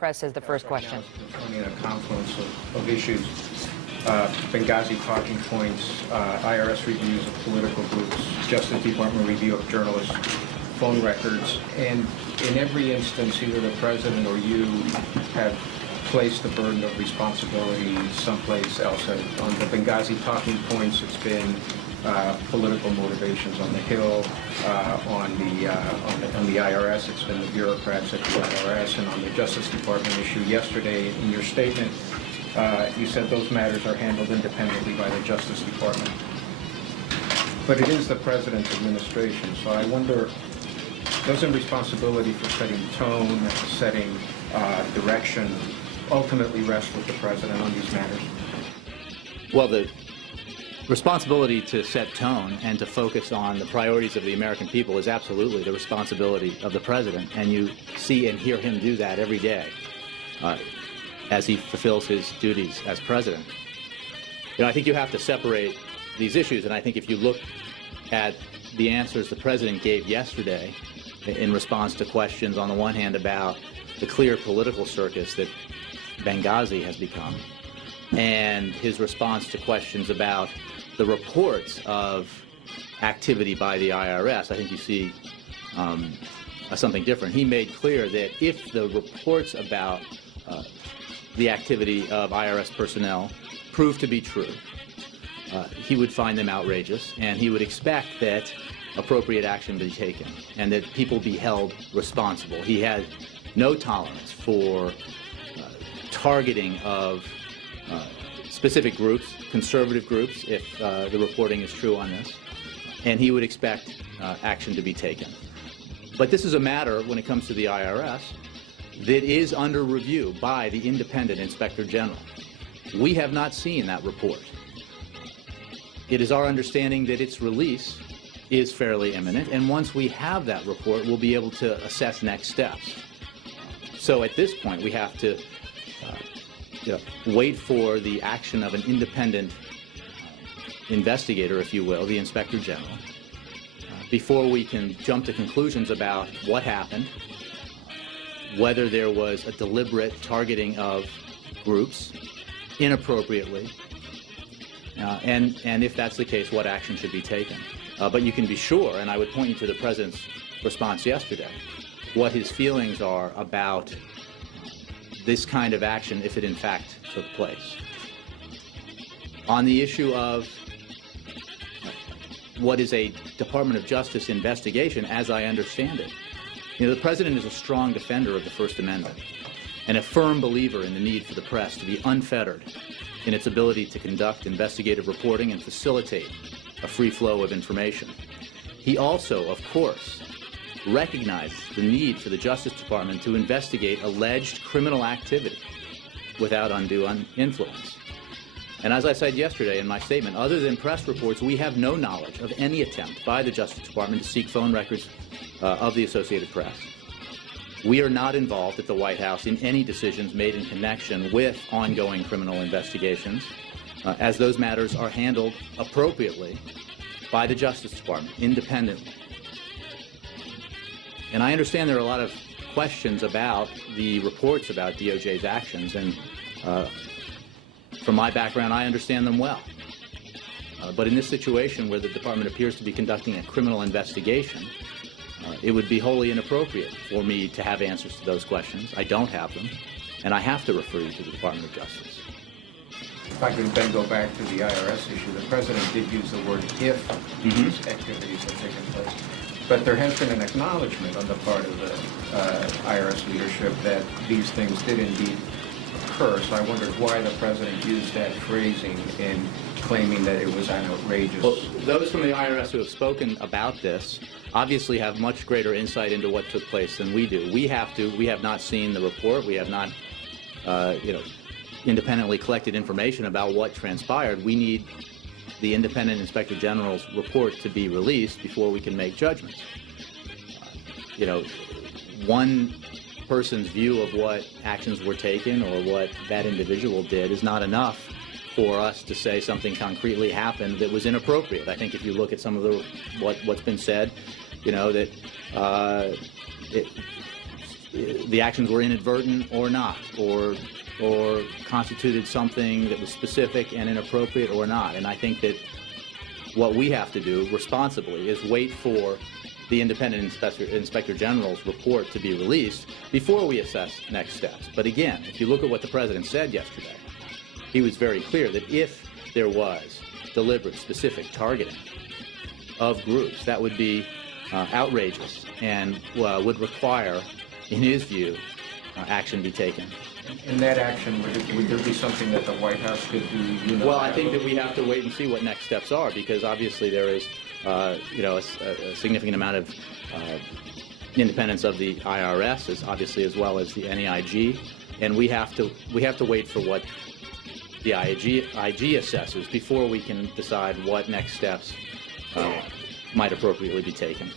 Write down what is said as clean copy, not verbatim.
press as the first question. In a confluence of issues, Benghazi talking points, IRS reviews of political groups, Justice Department review of journalists, phone records, and in every instance, either the president or you have placed the burden of responsibility someplace else. On the Benghazi talking points, it's been political motivations on the Hill, on the IRS, it's been the bureaucrats at the IRS, and on the Justice Department issue yesterday, in your statement, you said those matters are handled independently by the Justice Department. But it is the president's administration, so I wonder, doesn't responsibility for setting tone, setting direction, ultimately rest with the president on these matters? Well, the responsibility to set tone and to focus on the priorities of the American people is absolutely the responsibility of the president, and you see and hear him do that every day as he fulfills his duties as president. You know, I think you have to separate these issues, and I think if you look at the answers the president gave yesterday in response to questions on the one hand about the clear political circus that Benghazi has become, and his response to questions about the reports of activity by the IRS, I think you see something different. He made clear that if the reports about the activity of IRS personnel prove to be true, he would find them outrageous, and he would expect that appropriate action be taken and that people be held responsible. He had no tolerance for targeting of specific groups, conservative groups, if the reporting is true on this, and he would expect action to be taken. But this is a matter, when it comes to the IRS, that is under review by the independent Inspector General. We have not seen that report. It is our understanding that its release is fairly imminent, and once we have that report, we'll be able to assess next steps. So at this point, we have to wait for the action of an independent investigator, if you will, the Inspector General, before we can jump to conclusions about what happened, whether there was a deliberate targeting of groups inappropriately, and if that's the case, what action should be taken. But you can be sure, and I would point you to the President's response yesterday, what his feelings are about this kind of action if it in fact took place. On the issue of what is a Department of Justice investigation, as I understand it, the President is a strong defender of the First Amendment and a firm believer in the need for the press to be unfettered in its ability to conduct investigative reporting and facilitate a free flow of information. He also, of course, recognizes the need for the Justice Department to investigate alleged criminal activity without undue influence. And as I said yesterday in my statement, other than press reports, we have no knowledge of any attempt by the Justice Department to seek phone records of the Associated Press. We are not involved at the White House in any decisions made in connection with ongoing criminal investigations, as those matters are handled appropriately by the Justice Department, independently. And I understand there are a lot of questions about the reports about DOJ's actions, and from my background, I understand them well. But in this situation where the department appears to be conducting a criminal investigation, it would be wholly inappropriate for me to have answers to those questions. I don't have them, and I have to refer you to the Department of Justice. If I can then go back to the IRS issue, the President did use the word if these activities have taken place. But there has been an acknowledgement on the part of the IRS leadership that these things did indeed occur. So I wondered why the President used that phrasing in claiming that it was an outrageous. Well, those from the IRS who have spoken about this obviously have much greater insight into what took place than we do. We have not seen the report. We have not, independently collected information about what transpired. We need the independent Inspector General's report to be released before we can make judgments. One person's view of what actions were taken or what that individual did is not enough for us to say something concretely happened that was inappropriate. I think if you look at some of what's been said, that the actions were inadvertent or not, or constituted something that was specific and inappropriate or not. And I think that what we have to do responsibly is wait for the independent inspector general's report to be released before we assess next steps. But again, if you look at what the president said yesterday, he was very clear that if there was deliberate, specific targeting of groups, that would be outrageous and would require, in his view, action be taken. In that action, would there be something that the White House could do? Well, I think that we have to wait and see what next steps are, because obviously there is, a significant amount of independence of the IRS, as well as the NEIG, and we have to wait for what the IG assesses before we can decide what next steps might appropriately be taken.